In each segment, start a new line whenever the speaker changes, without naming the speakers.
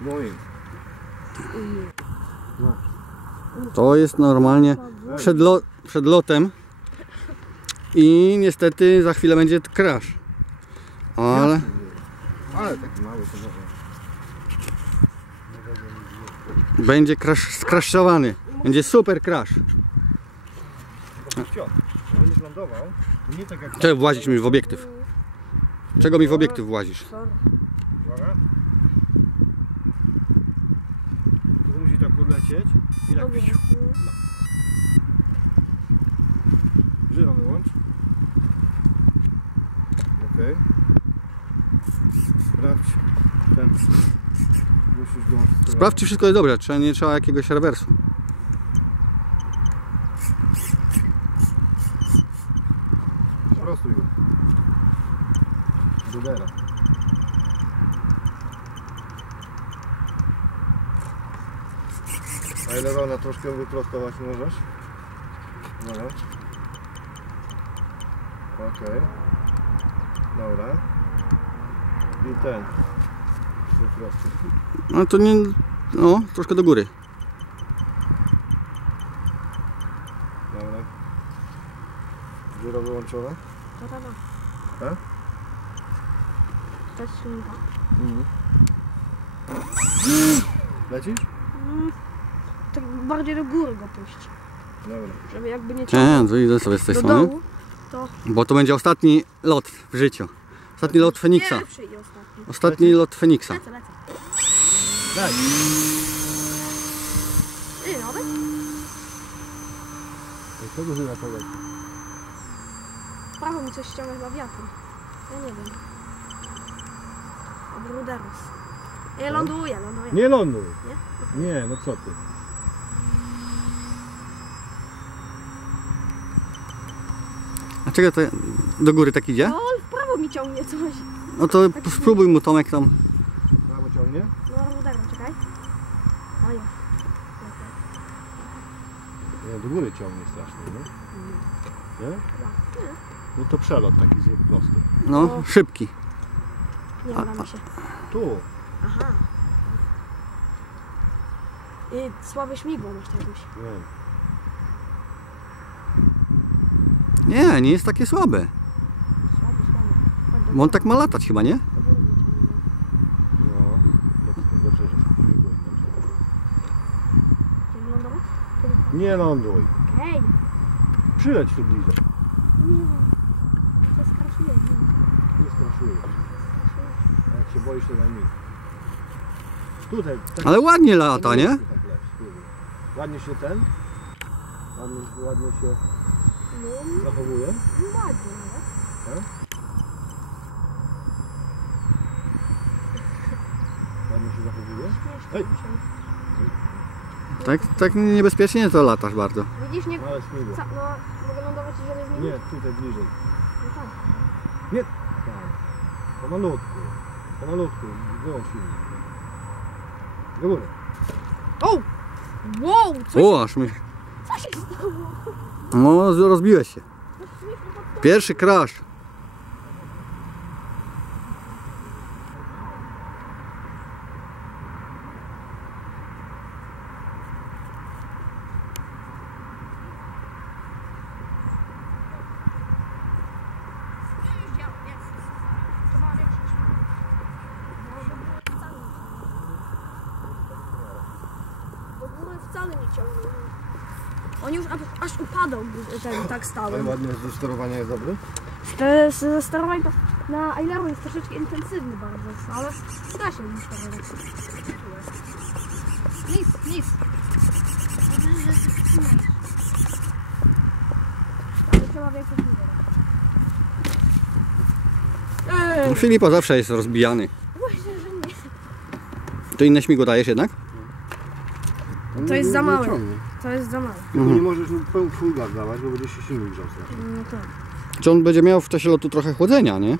Moim.
To jest normalnie przed, lo, przed lotem i niestety za chwilę będzie crash. Ale
Ale taki mały to może.
będzie crash, skraszowany. Będzie super crash.
Będziesz lądował. Nie tak jak
Czego włazić mi w obiektyw? Czego mi w obiektyw włazisz?
Uwaga. To musi tak podlecieć i tak
Dobra.
psiu. Żyro wyłącz. Okej. Sprawdź ten. Musisz go...
Sprawdź czy wszystko jest dobrze, czy nie trzeba jakiegoś rewersu.
Prostuj go. Dudera. A ile rona troszkę wyprostować możesz? No. Okej. Dobra. I ten. Wyprostuj.
No to nie... No, troszkę do góry.
Dobra. Dziura wyłączona? E?
To jest szynka.
Mhm. Lecisz?
Tak bardziej do góry go puść.
Dobra.
Żeby jakby nie
Nie,
ciągnął
to idę sobie z tej
do
strony.
dołu. To
Bo to będzie ostatni lot w życiu. Ostatni lot Feniksa.
Pierwszy i ostatni.
Ostatni lot Feniksa.
Lecę, lecę.
Daj.
Ty, nawet?
Co duży na kolej?
Prawo mi coś ściąga chyba wiatr. Ja nie wiem. Obruderos. Nie, ląduje, ląduje.
Nie ląduj.
Nie?
Nie, no co ty.
A czego to do góry tak idzie?
No, on w prawo mi ciągnie coś.
No to spróbuj mu Tomek tam.
Prawo ciągnie?
No, obruderos, czekaj. O nie.
Nie, do góry ciągnie strasznie, nie? Nie? No to przelot taki zrób prosty.
No, szybki.
Nie uda mi się.
Tu.
Aha. I słabe śmigło masz tak jakieś.
Nie.
Nie, nie jest takie słabe. Bo on tak ma latać chyba, nie?
No. Nie ląduj.
Hej!
Przyleć tu bliżej.
Nie.
Nie straszujesz. A Jak się boisz, to zajmij. Tutaj. Tak,
Ale ładnie lata, nie?
Tak ładnie się ten. Ładnie, ładnie się
No,
zachowuje.
no ładnie nawet.
Ładnie się zachowuje.
Śmiesznie.
Tak, tak niebezpiecznie to latasz bardzo.
Widzisz, nie...
Ale śmigło.
Ca... No, mogę lądować i żeby zmienić?
Nie, tutaj bliżej.
No tak.
Tak. Pomalutku. Pomalutku. Wyłącz silnik. Do góry.
O! Wow! Co,
O, aż mi...
co się stało?
No, rozbiłeś się. Pierwszy crash.
Do góry wcale nie ciągnął. On już aż upadał, ten tak stał.
Ale ładnie ze sterowania jest dobry.
Te z- sterowanie to na Aileru jest troszeczkę intensywny bardzo, ale da się nim sterować. Nis, nis. Ale trzeba więcej siły.
No, Filipa zawsze jest rozbijany.
Właśnie, że nie.
To inne śmigło dajesz jednak?
To jest za małe. To jest za mało.
Tylko
Mhm.
nie możesz mu pełen full gas dawać, bo będzie się silnik grzał strasznie.
No tak.
Czy on będzie miał w czasie lotu trochę chłodzenia, nie?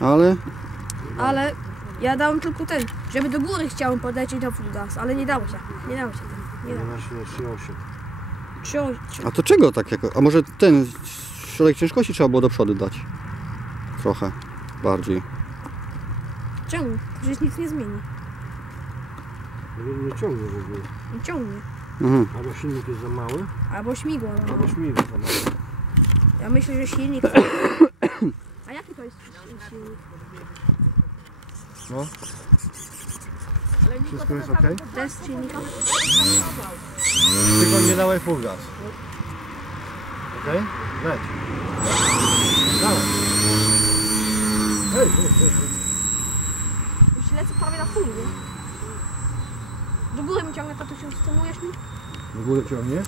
Ale
Ale ja dałem tylko ten, żeby do góry chciałem podlecieć na full gas, ale nie dało się. Nie dało się. Nie dało.
11 na 3,8.
Trzy, trzy.
A to czego tak jako? A może ten środek ciężkości trzeba było do przodu dać? Trochę bardziej.
Czemu? Przecież nic nie zmieni.
Nie, nie ciągnie w ogóle.
Nie ciągnie.
Mhm.
Albo silnik jest za mały,
Albo śmigło. No.
albo śmigło za małe.
Ja myślę, że silnik... A jaki to jest silnik?
No. Wszystko jest ok?
Test silnika?
Tylko nie dałeś full gas. Okej? Leć. Dawaj. Hej, hej, hej.
Już lecę prawie na full, nie? Do góry mi ciągnę, to się wstrzymujesz mi?
W górę ciągnie?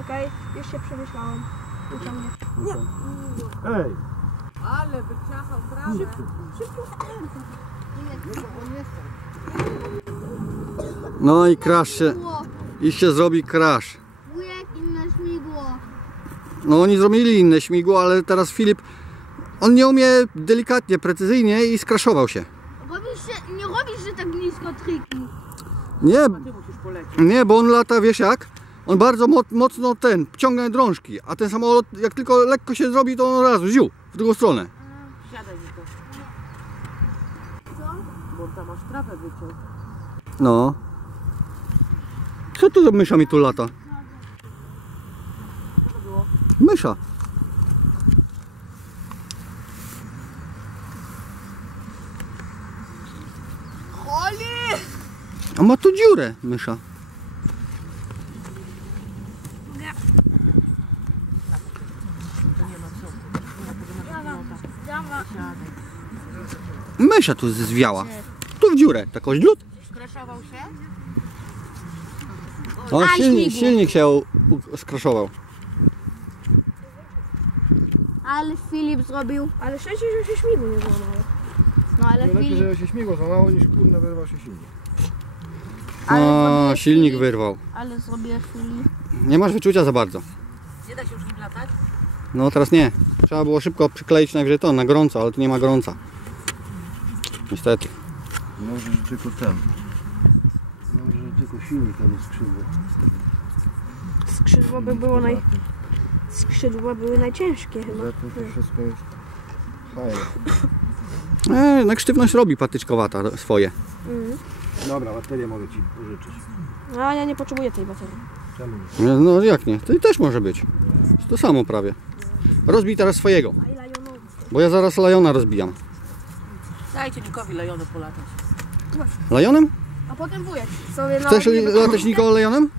Okej, już się przemyślałem. Wyciągnie.
Ej!
Ale wyciachał trawę.
No i crash się, i się zrobi crash.
Wujek inne śmigło.
No oni zrobili inne śmigło, ale teraz Filip, on nie umie delikatnie, precyzyjnie i skraszował się.
Robisz się tak nisko triki.
Nie, nie, bo on lata, wiesz jak? On bardzo mo mocno ten, ciągnie drążki, a ten samolot jak tylko lekko się zrobi, to on od razu ziu, w drugą stronę.
Siadaj.
Co?
Bo tam masz trawę wyciął.
No. Co tu za mysza mi tu lata?
Co to było?
Mysza. A ma tu dziurę, mysza. Mysza tu zwiała. Tu w dziurę, taką źlut.
Skraszował się?
O, silnik, silnik się skraszował.
Ale Filip zrobił.
Ale szczęście, że się śmigło nie złamało.
No ale
Lepiej,
Filip.
żeby się śmigło złamało niż kurna wyrwał się silnik.
Ale
O,
zrobiłeś
silnik wyrwał.
Ale zrobiłeś Filip.
Nie masz wyczucia za bardzo.
Nie da się już nim latać?
No teraz nie. Trzeba było szybko przykleić najwyżej to na gorąco, ale tu nie ma gorąca. Niestety.
Może, że tylko ten. Może, że tylko silnik, a nie skrzydło.
Skrzydła by było naj... Skrzydła były najciężkie chyba.
Tym to wszystko jest fajne.
E, jednak sztywność robi patyczkowata swoje.
Mhm.
Dobra, baterię mogę Ci pożyczyć.
No, A ja nie potrzebuję tej baterii.
Czemu nie?
Nie, No jak nie? To i też może być. To samo prawie. Rozbij teraz swojego, bo ja zaraz Lajona rozbijam.
Dajcie Nikowi lejony polatać.
Lajonem?
A potem wujek sobie na
Chcesz latać Niko Lajonem?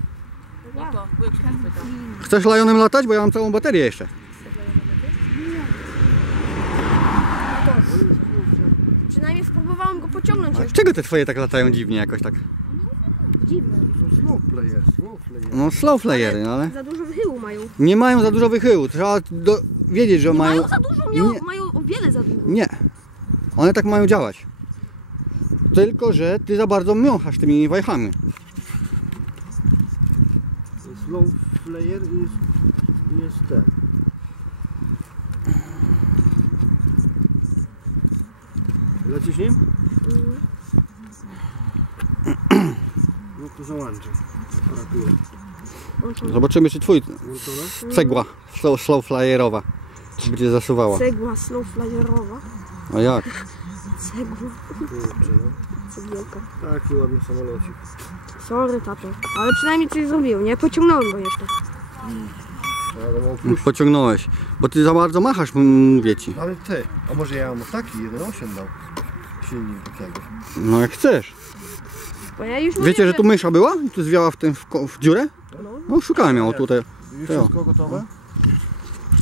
Niko, wujek się pyta.
Chcesz Lajonem latać? Bo ja mam całą baterię jeszcze.
Przynajmniej spróbowałam go pociągnąć
A czego te twoje tak latają dziwnie jakoś tak?
Dziwne.
To są slow player, slow player.
No slow no ale
Za dużo wychyłu mają.
nie mają za dużo wychyłu. Trzeba do, wiedzieć, że
Nie
mają...
mają za dużo, miał,
Nie.
mają o wiele za dużo.
Nie. One tak mają działać. Tylko, że ty za bardzo miąchasz tymi wajchami.
Slow player jest, jest ten. Lecisz nim? No to załączę.
Zobaczymy, czy twój cegła slow, slow flyerowa będzie zasuwała.
Cegła snowflyerowa.
A jak?
Cegła.
No.
Cegiełka.
Taki ładny samolocik.
Sorry, tato. Ale przynajmniej coś zrobił, nie? Pociągnąłem go jeszcze.
Mam puścić.
Pociągnąłeś. Bo ty za bardzo machasz, mówię ci.
Ale ty, a może ja mam taki 1.8 dał silnik takiego.
No jak chcesz.
Bo ja już
Wiecie, że tu mysza była? I tu zwiała w, tym, w, ko- w dziurę? No szukałem ją tutaj.
Już
Jo.
wszystko gotowe?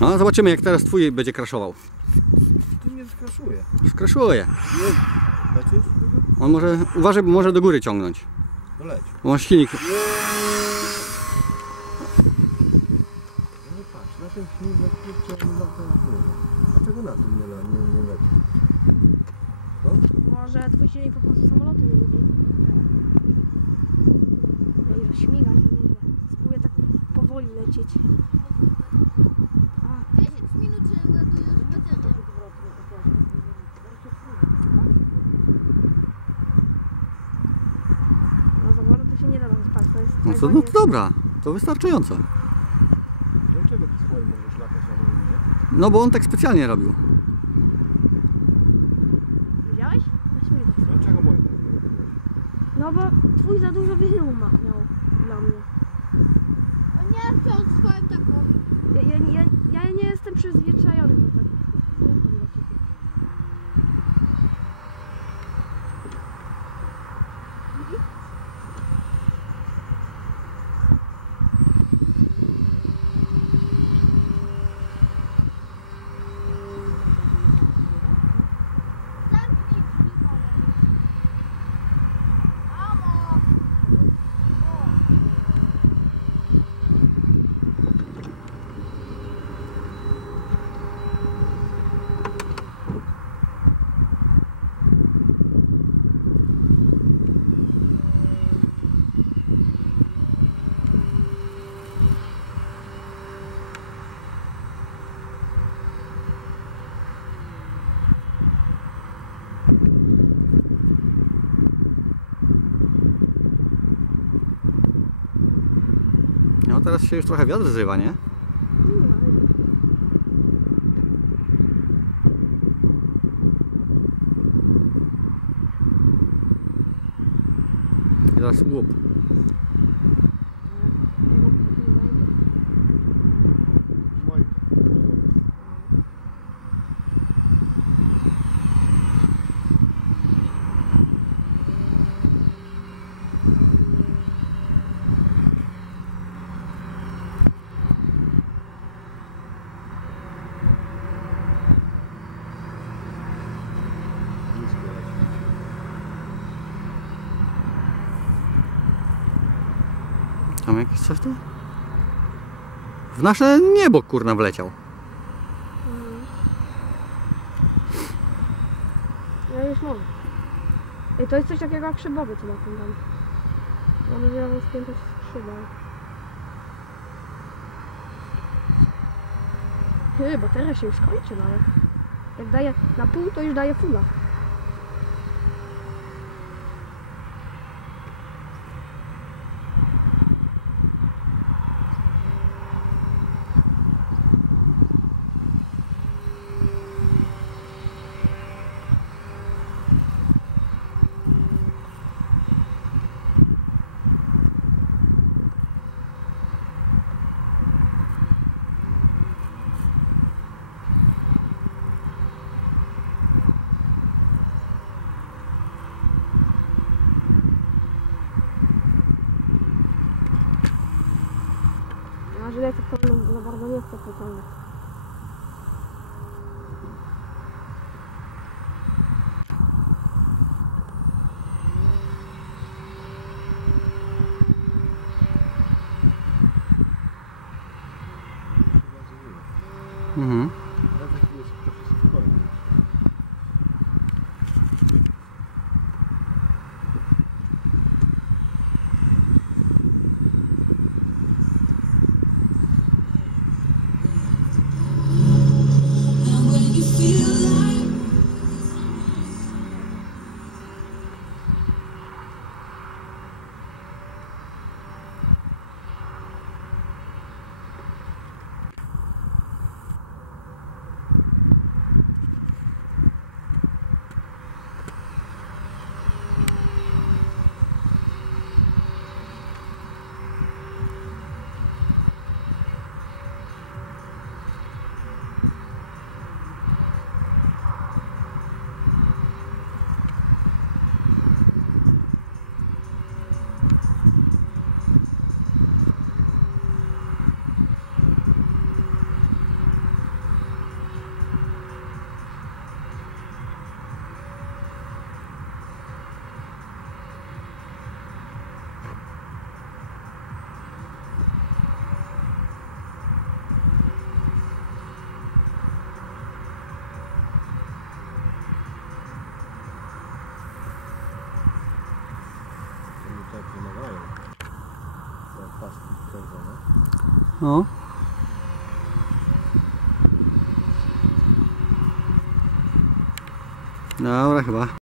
No zobaczymy, jak teraz twój będzie kraszował.
Ty mnie skraszuje.
Skraszuje.
Lecisz?
On może, uważaj, bo może do góry ciągnąć.
No leć.
Bo masz silnik.
No patrz, na tym silnik kurczę on lata na górę. Dlaczego na tym nie, le- nie?
Może twój silnik po prostu samolotu nie lubi. Ej, śmiga to nieźle. Spróbuję tak powoli lecieć. A,
10 minut się ładujesz baterię.
no za bardzo to się nie da tam spać. To jest
No
tak
to, no to dobra, to wystarczająco.
Dlaczego ty swoim możesz latać na nie?
No bo on tak specjalnie robił.
Widziałeś? Na śmigło.
Dlaczego moje tak nie robiłeś?
No bo twój za dużo wychyłu ma, miał dla mnie.
O nie, to swoją taką.
Ja, ja, nie jestem przyzwyczajony do takich
No teraz się już trochę wiatr zrywa, nie? I teraz łup.
Moje. Nisko leci.
Tam jakieś coś tu? W nasze niebo kurna wleciał.
Ja już mam. Ej, to jest coś takiego jak szybowy, co na tym dam. Mamy zjawą spięte. Ty, bo teraz się już kończy nawet. Jak daje na pół, to już daje fula. A żylet to no, za bardzo nie chce
No. Dobra chyba.